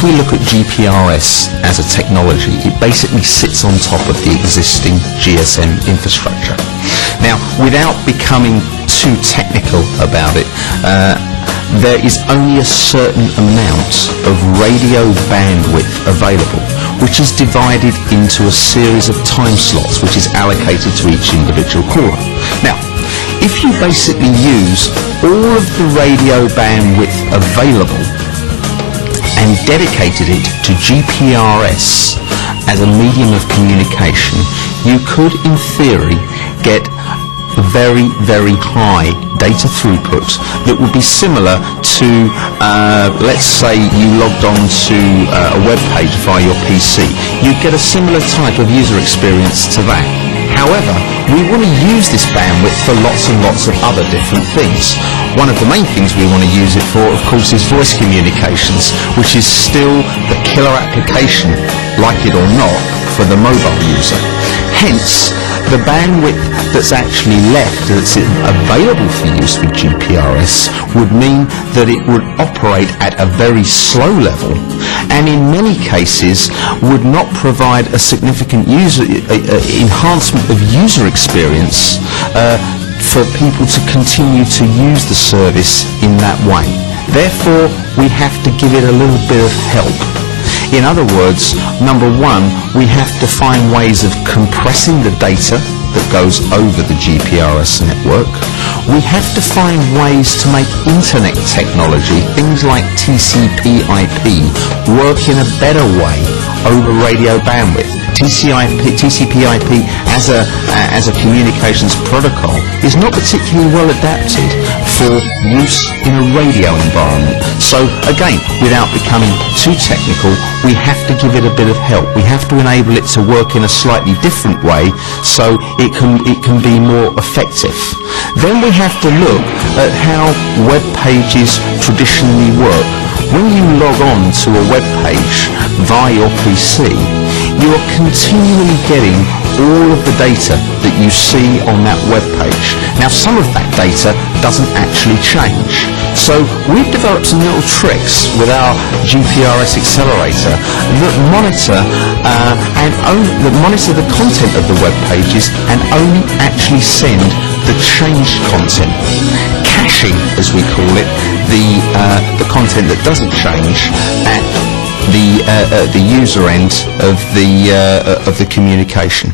if we look at GPRS as a technology, it basically sits on top of the existing GSM infrastructure. Now, without becoming too technical about it, there is only a certain amount of radio bandwidth available, which is divided into a series of time slots, which is allocated to each individual caller. Now, if you basically use all of the radio bandwidth available and dedicated it to GPRS as a medium of communication, you could, in theory, get very, very high data throughput that would be similar to, let's say you logged on to a web page via your PC. You'd get a similar type of user experience to that. However, we want to use this bandwidth for lots and lots of other different things. One of the main things we want to use it for, of course, is voice communications, which is still the killer application, like it or not, for the mobile user. Hence, the bandwidth that's actually left, that's available for use with GPRS, would mean that it would operate at a very slow level, and in many cases would not provide a significant enhancement of user experience for people to continue to use the service in that way. Therefore, we have to give it a little bit of help. In other words, number one, we have to find ways of compressing the data that goes over the GPRS network. We have to find ways to make internet technology, things like TCP/IP, work in a better way over radio bandwidth. TCP/IP as a communications protocol is not particularly well adapted for use in a radio environment. So again, without becoming too technical, we have to give it a bit of help. We have to enable it to work in a slightly different way so it can be more effective. Then we have to look at how web pages traditionally work. When you log on to a web page via your PC, you are continually getting all of the data that you see on that web page. Now, some of that data doesn't actually change. So we've developed some little tricks with our GPRS accelerator that monitor the content of the web pages and only actually send the changed content. Caching, as we call it, the content that doesn't change at the user end of the communication.